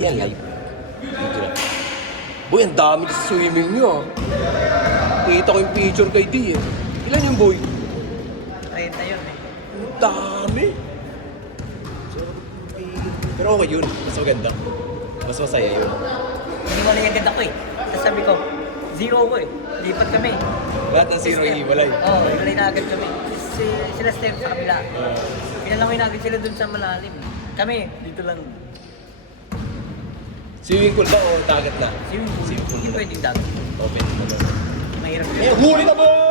Hindi yan live. Dito lang. Boy, ang dami sa swimming nyo. Kita ko yung picture kay D eh. Ilan yung boy? 30 yun eh. Ang dami. Pero okay yun. Mas maganda. Mas masaya yun. Hindi wala yung ganda ko eh. Tapos sabi ko, zero ko eh. Lipat kami. Lahat ng zero iwalay. Oo, iwalay na agad kami. Sila step sa kabila. Pinalangoy na agad sila dun sa malalim. Kami, dito lang. Swimming pool ba o dagat na? Swimming pool. Swimming pool. Hindi pwedeng dagat. Open mo na. Mahirap Eh, huli na boy!